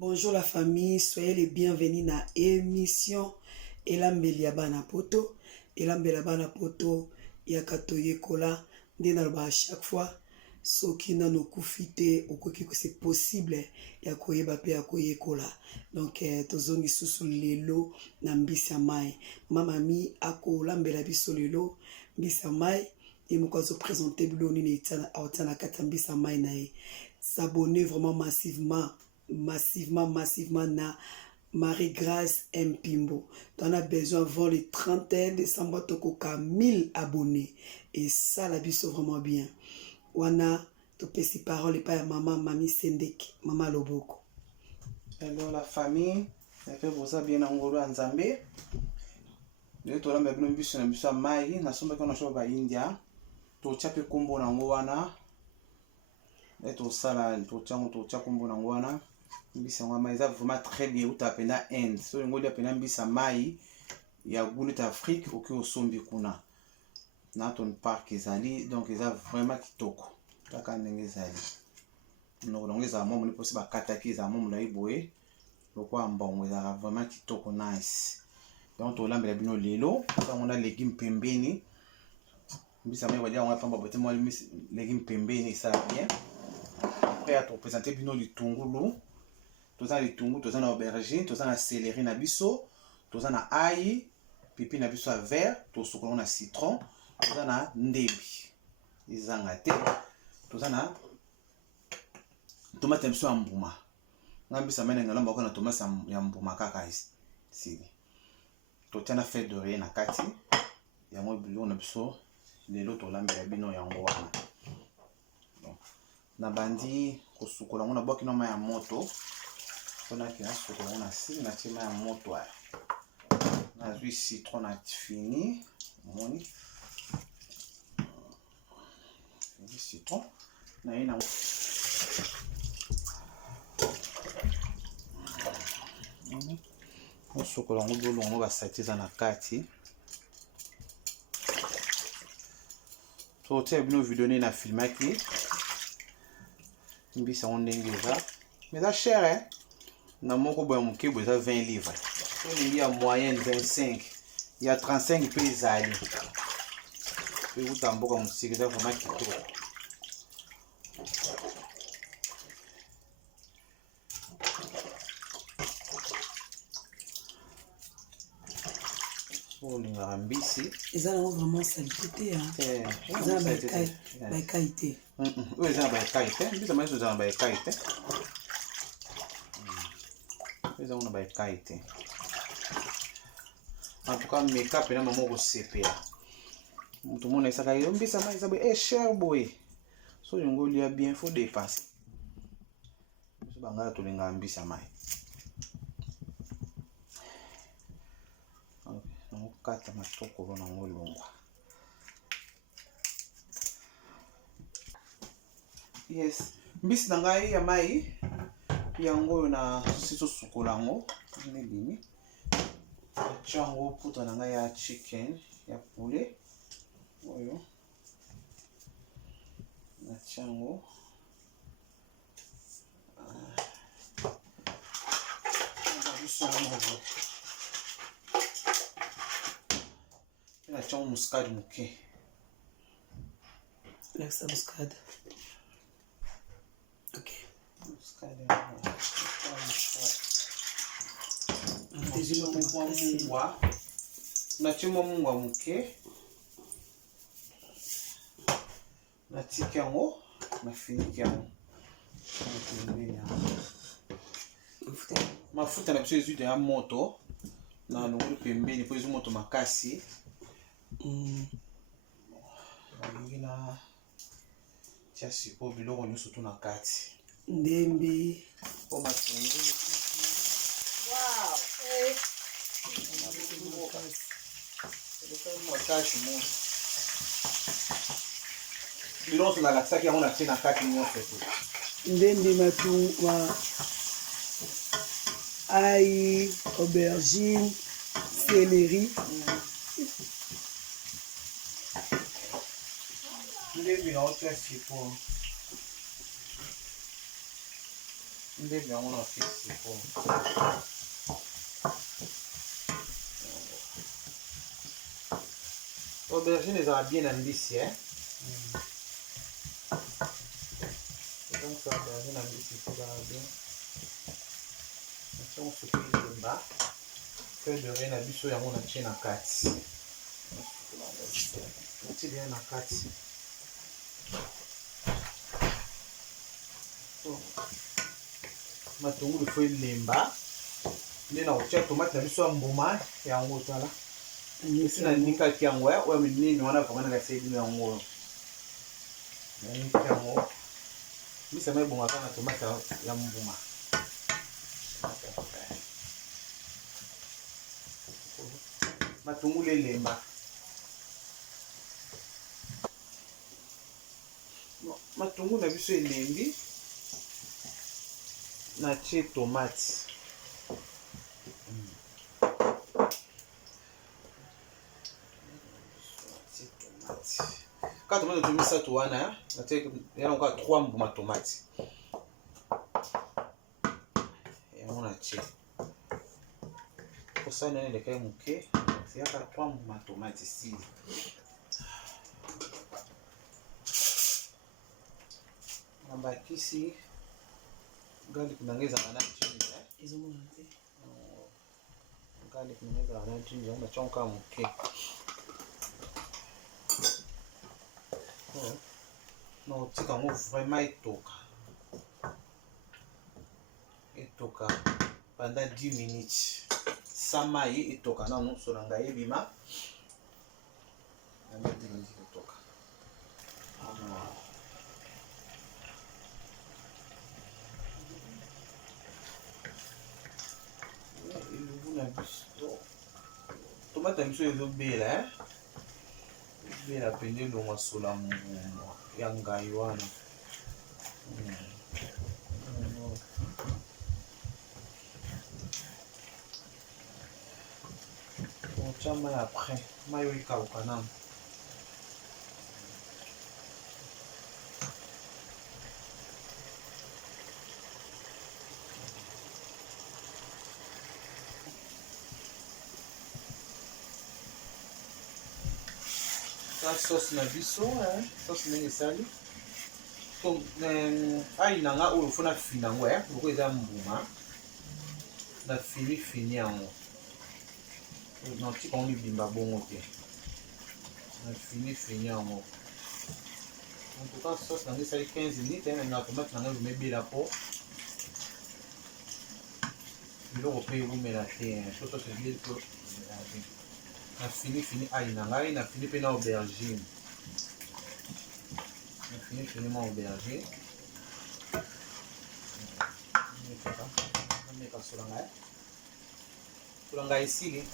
Bonjour la famille, soyez les bienvenus dans l'émission Elambeli ya bana poto. Elambeli ya bana poto ya katoye kola ndenalba à chaque fois soki na no kufite okoki que c'est possible ya koyeba pe ya koyekola. Donc tozongi susu lelo na mbisi ya mai. Mama mi ako lambela biso lelo mbisi ya mai et moko azo présenter bilo nini etana aotana kata mbisi ya mai na ye. S'abonner vraiment massivement na Marie-Grâce Mpimbo. Tu en as besoin avant le 31 décembre, tokoka 1000 abonnés. Et ça, la biso vraiment bien. Wana, tu peux si parole et pas maman, mamie Sendek, maman Loboko. Hello la famille, ça fait pour ça bien en gros en Zambie. Le tola mbe bino biso na biso mai na somba kana shoba India. To chape kombo na ngwana. Et tout ça là, to cha kombo na ngwana. Mbisa ngwa eza vraiment très bien uta pena Inde. So ngoli apena mbisa mai ya gulu ta Afrique oki osombi kuna. Na ton parc ezali donc eza vraiment kitoko. Taka ndenge ezali. Non eza mo ni possible kataki eza mo mulai boye. Lokwa mbongo eza vraiment kitoko nice. Donc to lambela bino lelo, on a légumes pembeni. Mbisa mai wadia on va pamba bote mo légumes pembeni ça bien. Après à te présenter bino litungulu. Toza litungulu, toza na aubergine, toza na céleri na biso, toza na ail, pipi na biso ya vert, tosukola na citron, toza na ndebi. Izanga te. Toza na tomate biso ya mbuma. Ngambisa mena ngalamba ko na tomate ya mbuma kaka ici. Totia na feuille d'oreiller na kati. Ya mo bilo na biso lelo tolambela bino yango wana. Na bandi kosukola ngona boki na ya moto. On a qui a ce qu'on a si na tima ya moto a na jus citron na fini moni jus citron na ina on sokola ngo longo ba satiza na kati to te bino video ni na filmaki mbisa on ndengeza mais ça cher hein. Na moko boya muke boza 20 livres. Il y a moyenne 25. Il y a 35 peu ezali. Et vous tamboka musiki ça vraiment kitoko. Oh linga mbisi. Ils ont vraiment salité hein. Ils ont la qualité. Oui, ils ont la qualité. Mbisa mai ils ont la qualité. Ils ont une qualité. En tout cas, mes cap et la maman au CPA. Tout le monde est ça. Mbisa mai ça est cher boy. So yongo lia bien faut dépasser. Je bangala to lenga mbisa mai. On kata matoko na ngolongwa. Yes, mbisi na ngai ya mai. Yango na siso sukolango ne bimi chango puta na ya chicken ya poulet oyo na chango na chango muscade muke la muscade. OK. Muscade. Nachima mungwa muke natika yango nafiniki yango mafuta na biso ezwi ya moto na longoli pembeni po ezwi moto makasi balingi na tia sipo biloko nyonso tu na kati ndembe po matungulu. Wow! Bilonso na laksaki yango na tie na kati nyonso tu. Ndembe matungulu, ail, aubergine, céleri. Ndembe na otia sipo. ndenge yango na fisi po aubergine ezala bien na mbisi donc ça aubergine na mbisi ezala bien natiango soki elemba feuille de riz na biso yango natie na kati natie bien na kati matungulu fo elemba nde na kotia tomate na biso ya mbuma yango tala esi nanikaki yango oyo minene wana vraimen nakasi edino yango naniki yango mbisi yango ebongaka na tomate ya mbuma matungulu elemba matungulu na biso elembi natie tomate kaka tomate otomi misato wana natie yango kaka 3 mbuma tomate yango natie kosala nani elekai moke yaka 3 mbuma tomate sili na bakisi garlic nange ezala na ginger ezomona te garlic nange ezala na ginger yango natia kaka moke na otika yango vraiment etoka pendant 10 minutes sa mai etoka na nyonso na ngai ebima na 10 minutes etoka elubu na biso tomate na biso ezobela ebela pende elongwa sola mbuma ya ngai wana otia mai après mai oyo ekauka nano sauce na biso sauce ndenge esali ai nanga oyo fo nafini yango loko eza mbuma na fini yango natika yango mibimba bongo te na fini yango en tout cas sauce nanga esali 15 minutes na tomate nanga eluma ebela po biloko mpe ekumela te so sauce ebeli po na fini ai na ngai na fini mpe na aubergine na fini ma aubergine nameka sola ngai esili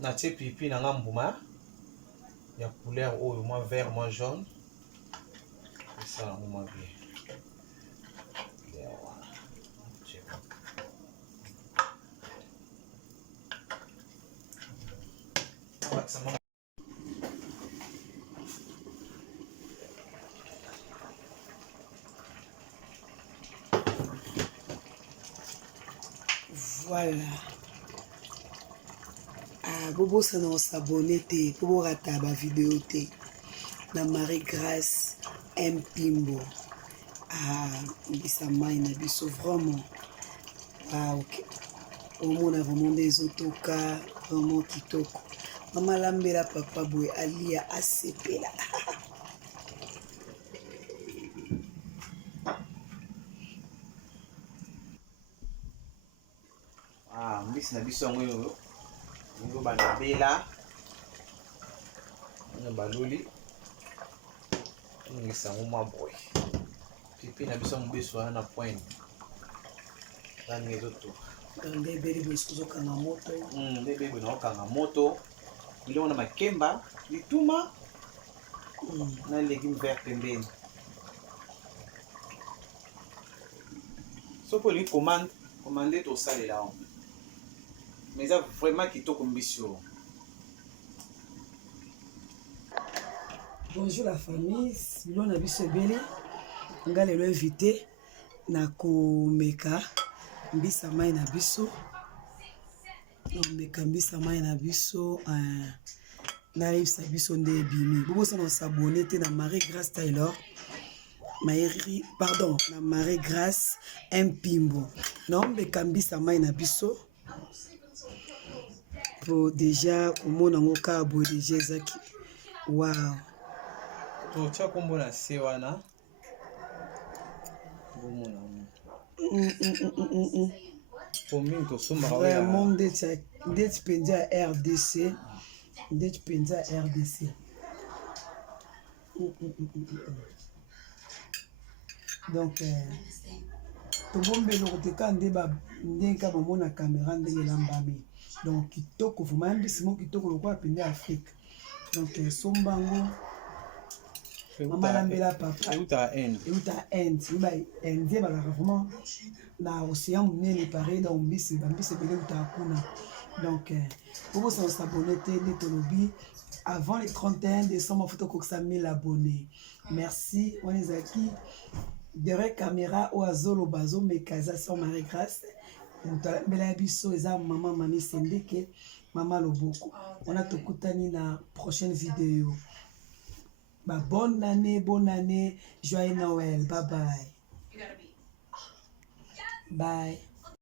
natie pipi na nga mbuma ya couleur oyo mwa vert mwa jaune esala yango mwa bien voilà bobosana kosabone te po borata bavideo te na Marie Grâce Mpimbo mbisa mai na biso vraiment omona vraiment nde ezotoka vraiment kitoko mama lambela papa boye alia asepela mbisi na biso yango oyo yango banabela na baloli ngisa yango mwa boye pipi na biso mobeso wana na pointe nani ezotoka nde ebeli boye ozokanga moto nde ebeli boye naokanga moto biloko na makemba lituma na légume vert pembeni soki olingi commande tosalela yango mais eza vraiment kitoko mbisi oyo Bonjour la famille, Silo na biso ebele. Nga lelo invité na komeka mbisa mai na biso. Meka mbisa mai na biso na yebisa biso nde ebimi. Bobosa na s'abonner te na Marie Grace Taylor. Na Marie Grace Mpimbo. Na mbeka mbisa mai na biso. Pour déjà komona ngoka bo déjà ezaki. Wow. Tocha kombo na se wana. Bomona. Pomi to somba wa. Vraiment ndeti penza RDC. Ndeti penza RDC. Donc tobombelo koteka ndeka bomona caméra ndenge lambami. Donc kitoko vraiment mbisimo kitoko lokwa pende Afrique. Donc sombango mama lambela papa Euta end. Iba endie balaka vraiment na océan munene pareil dans mbisi bele utakuna. Donc pour vous s'abonner de Tolobi avant le 31 décembre photo koksa 1000 abonnés. Merci on les acquis derrière caméra au azolo bazo mekaza sur Marie Grace. Mbela biso eza maman mami sendeke mama loboko. On a tokutani na prochaine vidéo. Bonne année, joyeux Noël, bye bye. Bye.